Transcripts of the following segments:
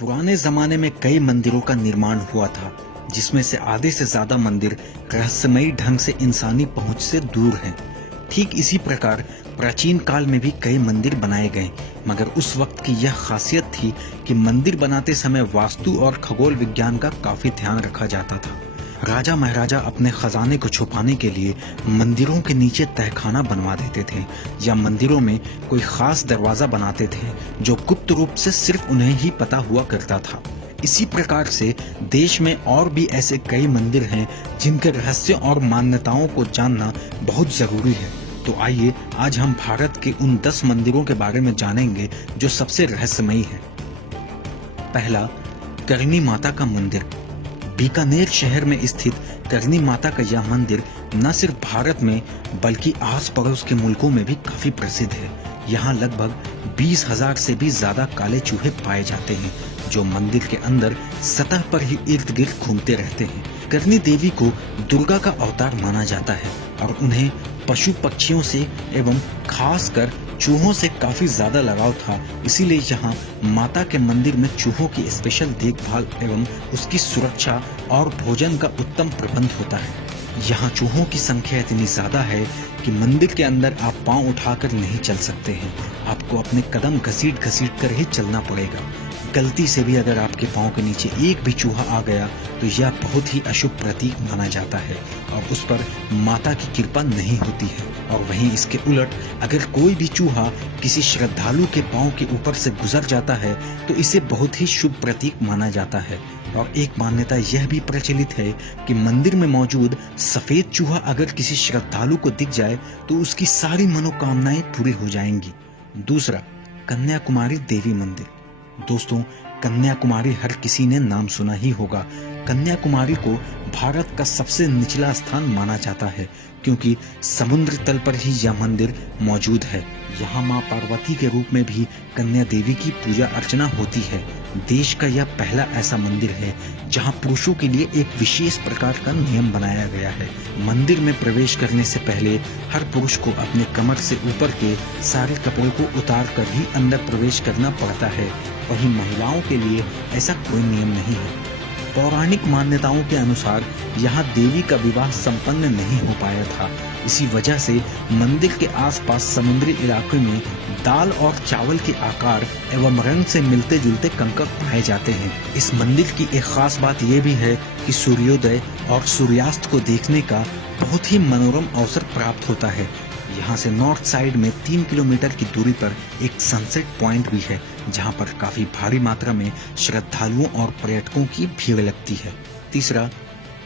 पुराने जमाने में कई मंदिरों का निर्माण हुआ था, जिसमें से आधे से ज्यादा मंदिर रहस्यमयी ढंग से इंसानी पहुंच से दूर हैं। ठीक इसी प्रकार प्राचीन काल में भी कई मंदिर बनाए गए, मगर उस वक्त की यह खासियत थी कि मंदिर बनाते समय वास्तु और खगोल विज्ञान का काफी ध्यान रखा जाता था। राजा महाराजा अपने खजाने को छुपाने के लिए मंदिरों के नीचे तहखाना बनवा देते थे या मंदिरों में कोई खास दरवाजा बनाते थे जो गुप्त रूप से सिर्फ उन्हें ही पता हुआ करता था। इसी प्रकार से देश में और भी ऐसे कई मंदिर हैं जिनके रहस्य और मान्यताओं को जानना बहुत जरूरी है। तो आइए आज हम भारत के उन 10 मंदिरों के बारे में जानेंगे जो सबसे रहस्यमयी है। पहला, करणी माता का मंदिर। बीकानेर शहर में स्थित करणी माता का यह मंदिर न सिर्फ भारत में बल्कि आस पड़ोस के मुल्कों में भी काफी प्रसिद्ध है। यहाँ लगभग 20,000 से भी ज्यादा काले चूहे पाए जाते हैं जो मंदिर के अंदर सतह पर ही इर्द गिर्द घूमते रहते हैं। करणी देवी को दुर्गा का अवतार माना जाता है और उन्हें पशु पक्षियों से एवं खासकर चूहों से काफी ज्यादा लगाव था, इसीलिए यहाँ माता के मंदिर में चूहों की स्पेशल देखभाल एवं उसकी सुरक्षा और भोजन का उत्तम प्रबंध होता है। यहाँ चूहों की संख्या इतनी ज्यादा है कि मंदिर के अंदर आप पांव उठाकर नहीं चल सकते हैं, आपको अपने कदम घसीट घसीट कर ही चलना पड़ेगा। गलती से भी अगर आपके पांव के नीचे एक भी चूहा आ गया तो यह बहुत ही अशुभ प्रतीक माना जाता है और उस पर माता की कृपा नहीं होती है। और वहीं इसके उलट अगर कोई भी चूहा किसी श्रद्धालु के पांव के ऊपर से गुजर जाता है तो इसे बहुत ही शुभ प्रतीक माना जाता है। और एक मान्यता यह भी प्रचलित है कि मंदिर में मौजूद सफेद चूहा अगर किसी श्रद्धालु को दिख जाए तो उसकी सारी मनोकामनाएं पूरी हो जाएंगी। दूसरा, कन्याकुमारी देवी मंदिर। दोस्तों, कन्याकुमारी हर किसी ने नाम सुना ही होगा। कन्याकुमारी को भारत का सबसे निचला स्थान माना जाता है क्योंकि समुद्र तल पर ही यह मंदिर मौजूद है। यहाँ माँ पार्वती के रूप में भी कन्या देवी की पूजा अर्चना होती है। देश का यह पहला ऐसा मंदिर है जहाँ पुरुषों के लिए एक विशेष प्रकार का नियम बनाया गया है। मंदिर में प्रवेश करने से पहले हर पुरुष को अपने कमर से ऊपर के सारे कपड़ों को उतार कर ही अंदर प्रवेश करना पड़ता है। वहीं महिलाओं के लिए ऐसा कोई नियम नहीं है। पौराणिक मान्यताओं के अनुसार यहाँ देवी का विवाह संपन्न नहीं हो पाया था, इसी वजह से मंदिर के आसपास समुद्री इलाके में दाल और चावल के आकार एवं रंग से मिलते जुलते कंकड़ पाए जाते हैं। इस मंदिर की एक खास बात यह भी है कि सूर्योदय और सूर्यास्त को देखने का बहुत ही मनोरम अवसर प्राप्त होता है। यहाँ से नॉर्थ साइड में 3 किलोमीटर की दूरी पर एक सनसेट पॉइंट भी है जहाँ पर काफी भारी मात्रा में श्रद्धालुओं और पर्यटकों की भीड़ लगती है। तीसरा,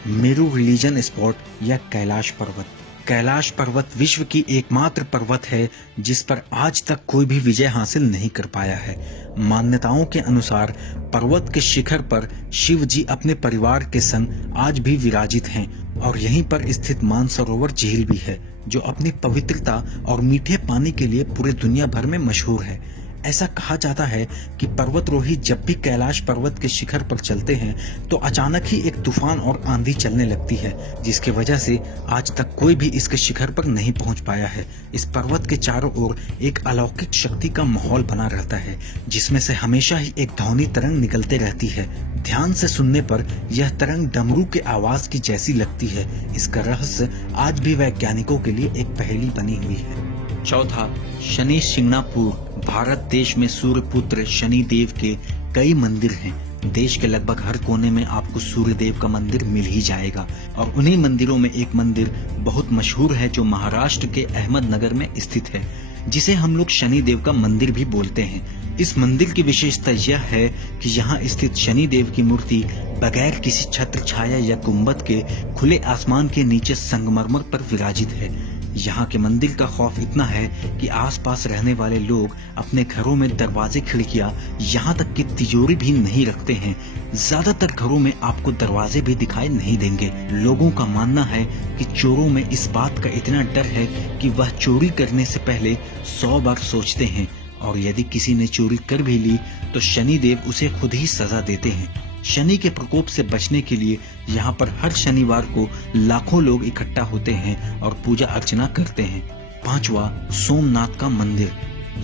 मेरू रिलीजन स्पॉट या कैलाश पर्वत। कैलाश पर्वत विश्व की एकमात्र पर्वत है जिस पर आज तक कोई भी विजय हासिल नहीं कर पाया है। मान्यताओं के अनुसार पर्वत के शिखर पर शिव जी अपने परिवार के संग आज भी विराजित हैं और यहीं पर स्थित मानसरोवर झील भी है जो अपनी पवित्रता और मीठे पानी के लिए पूरे दुनिया भर में मशहूर है। ऐसा कहा जाता है कि पर्वतरोही जब भी कैलाश पर्वत के शिखर पर चलते हैं तो अचानक ही एक तूफान और आंधी चलने लगती है जिसकी वजह से आज तक कोई भी इसके शिखर पर नहीं पहुंच पाया है। इस पर्वत के चारों ओर एक अलौकिक शक्ति का माहौल बना रहता है जिसमें से हमेशा ही एक ध्वनि तरंग निकलते रहती है। ध्यान से सुनने पर यह तरंग डमरू के आवाज की जैसी लगती है। इसका रहस्य आज भी वैज्ञानिकों के लिए एक पहेली बनी हुई है। चौथा, शनि शिंगणापुर। भारत देश में सूर्य पुत्र शनि देव के कई मंदिर हैं। देश के लगभग हर कोने में आपको सूर्य देव का मंदिर मिल ही जाएगा और उन्हीं मंदिरों में एक मंदिर बहुत मशहूर है जो महाराष्ट्र के अहमदनगर में स्थित है, जिसे हम लोग शनि देव का मंदिर भी बोलते हैं। इस मंदिर की विशेषता यह है कि यहाँ स्थित शनि देव की मूर्ति बगैर किसी छत्र छाया या गुंबद के खुले आसमान के नीचे संगमरमर पर विराजित है। यहाँ के मंदिर का खौफ इतना है कि आसपास रहने वाले लोग अपने घरों में दरवाजे खिड़कियाँ यहाँ तक कि तिजोरी भी नहीं रखते हैं। ज्यादातर घरों में आपको दरवाजे भी दिखाई नहीं देंगे। लोगों का मानना है कि चोरों में इस बात का इतना डर है कि वह चोरी करने से पहले 100 बार सोचते हैं और यदि किसी ने चोरी कर भी ली तो शनि देव उसे खुद ही सजा देते हैं। शनि के प्रकोप से बचने के लिए यहाँ पर हर शनिवार को लाखों लोग इकट्ठा होते हैं और पूजा अर्चना करते हैं। पांचवा, सोमनाथ का मंदिर।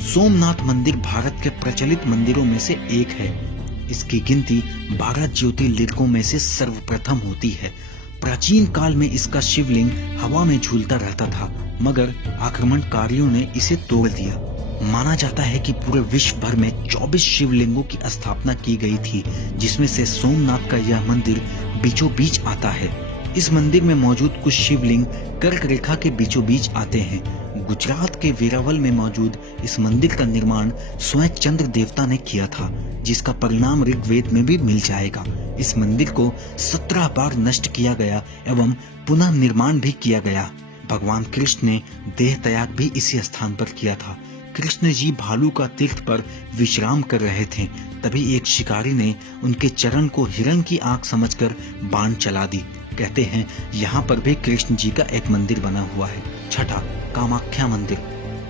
सोमनाथ मंदिर भारत के प्रचलित मंदिरों में से एक है। इसकी गिनती 12 ज्योतिर्लिंगों में से सर्वप्रथम होती है। प्राचीन काल में इसका शिवलिंग हवा में झूलता रहता था, मगर आक्रमणकारियों ने इसे तोड़ दिया। माना जाता है कि पूरे विश्व भर में 24 शिवलिंगों की स्थापना की गई थी, जिसमें से सोमनाथ का यह मंदिर बीचों बीच आता है। इस मंदिर में मौजूद कुछ शिवलिंग कर्क रेखा के बीचों बीच आते हैं। गुजरात के वेरावल में मौजूद इस मंदिर का निर्माण स्वयं चंद्र देवता ने किया था, जिसका परिणाम ऋग्वेद में भी मिल जाएगा। इस मंदिर को 17 बार नष्ट किया गया एवं पुनः निर्माण भी किया गया। भगवान कृष्ण ने देह त्याग भी इसी स्थान पर किया था। कृष्ण जी भालू का तीर्थ पर विश्राम कर रहे थे, तभी एक शिकारी ने उनके चरण को हिरण की आंख समझकर बाण चला दी। कहते हैं यहाँ पर भी कृष्ण जी का एक मंदिर बना हुआ है। छठा, कामाख्या मंदिर।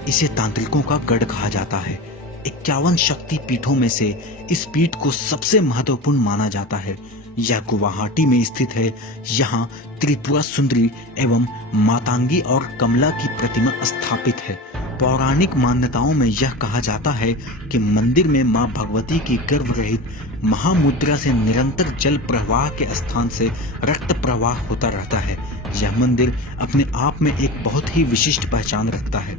इसे तांत्रिकों का गढ़ कहा जाता है। 51 शक्ति पीठों में से इस पीठ को सबसे महत्वपूर्ण माना जाता है। यह गुवाहाटी में स्थित है। यहाँ त्रिपुरा सुंदरी एवं मातांगी और कमला की प्रतिमा स्थापित है। पौराणिक मान्यताओं में यह कहा जाता है कि मंदिर में मां भगवती की गर्भ रहित महामुद्रा से निरंतर जल प्रवाह के स्थान से रक्त प्रवाह होता रहता है। यह मंदिर अपने आप में एक बहुत ही विशिष्ट पहचान रखता है।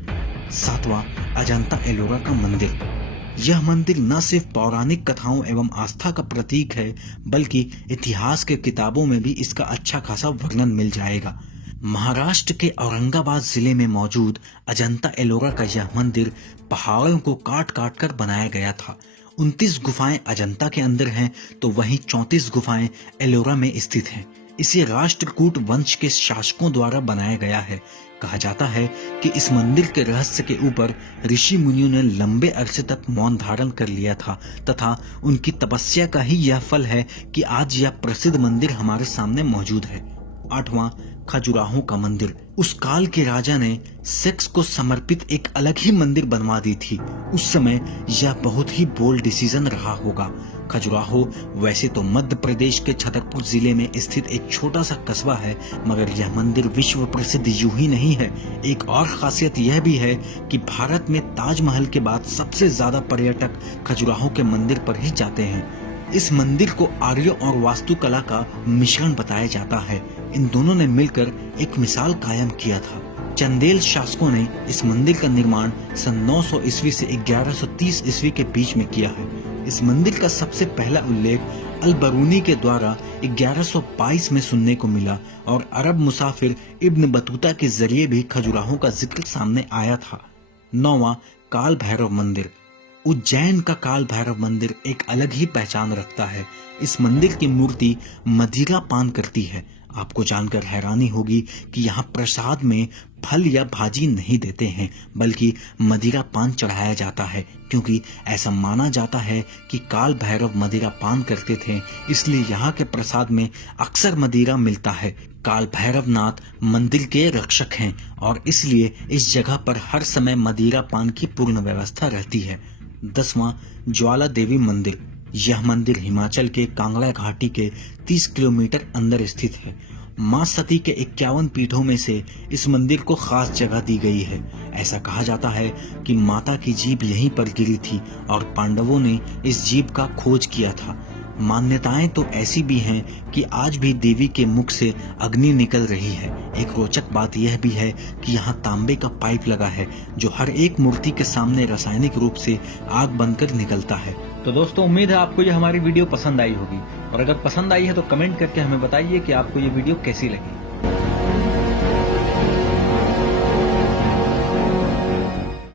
सातवां, अजंता एलोरा का मंदिर। यह मंदिर न सिर्फ पौराणिक कथाओं एवं आस्था का प्रतीक है, बल्कि इतिहास के किताबों में भी इसका अच्छा खासा वर्णन मिल जाएगा। महाराष्ट्र के औरंगाबाद जिले में मौजूद अजंता एलोरा का यह मंदिर पहाड़ों को काट काट कर बनाया गया था। 29 गुफाएं अजंता के अंदर हैं, तो वहीं 34 गुफाएं एलोरा में स्थित हैं। इसे राष्ट्रकूट वंश के शासकों द्वारा बनाया गया है। कहा जाता है कि इस मंदिर के रहस्य के ऊपर ऋषि मुनियों ने लंबे अरसे तक मौन धारण कर लिया था, तथा उनकी तपस्या का ही यह फल है कि आज यह प्रसिद्ध मंदिर हमारे सामने मौजूद है। आठवां, खजुराहो का मंदिर। उस काल के राजा ने सेक्स को समर्पित एक अलग ही मंदिर बनवा दी थी। उस समय यह बहुत ही बोल्ड डिसीजन रहा होगा। खजुराहो वैसे तो मध्य प्रदेश के छतरपुर जिले में स्थित एक छोटा सा कस्बा है, मगर यह मंदिर विश्व प्रसिद्ध यूं ही नहीं है। एक और खासियत यह भी है कि भारत में ताजमहल के बाद सबसे ज्यादा पर्यटक खजुराहो के मंदिर पर ही जाते हैं। इस मंदिर को आर्य और वास्तुकला का मिश्रण बताया जाता है। इन दोनों ने मिलकर एक मिसाल कायम किया था। चंदेल शासकों ने इस मंदिर का निर्माण सन 900 ईस्वी से 1130 ईस्वी के बीच में किया है। इस मंदिर का सबसे पहला उल्लेख अल-बरूनी के द्वारा 1122 में सुनने को मिला और अरब मुसाफिर इब्न बतूता के जरिए भी खजुराहो का जिक्र सामने आया था। 9वां, काल भैरव मंदिर। उज्जैन का काल भैरव मंदिर एक अलग ही पहचान रखता है। इस मंदिर की मूर्ति मदिरा पान करती है। आपको जानकर हैरानी होगी कि यहाँ प्रसाद में फल या भाजी नहीं देते हैं, बल्कि मदिरा पान चढ़ाया जाता है, क्योंकि ऐसा माना जाता है कि काल भैरव मदिरा पान करते थे, इसलिए यहाँ के प्रसाद में अक्सर मदिरा मिलता है। काल भैरव नाथ मंदिर के रक्षक हैं और इसलिए इस जगह पर हर समय मदिरा पान की पूर्ण व्यवस्था रहती है। 10वां, ज्वाला देवी मंदिर। यह मंदिर हिमाचल के कांगड़ा घाटी के 30 किलोमीटर अंदर स्थित है। मां सती के 51 पीठों में से इस मंदिर को खास जगह दी गई है। ऐसा कहा जाता है कि माता की जीभ यहीं पर गिरी थी और पांडवों ने इस जीभ का खोज किया था। मान्यताएं तो ऐसी भी हैं कि आज भी देवी के मुख से अग्नि निकल रही है। एक रोचक बात यह भी है कि यहाँ तांबे का पाइप लगा है, जो हर एक मूर्ति के सामने रासायनिक रूप से आग बनकर निकलता है। तो दोस्तों, उम्मीद है आपको ये हमारी वीडियो पसंद आई होगी, और अगर पसंद आई है तो कमेंट करके हमें बताइए कि आपको ये वीडियो कैसी लगी।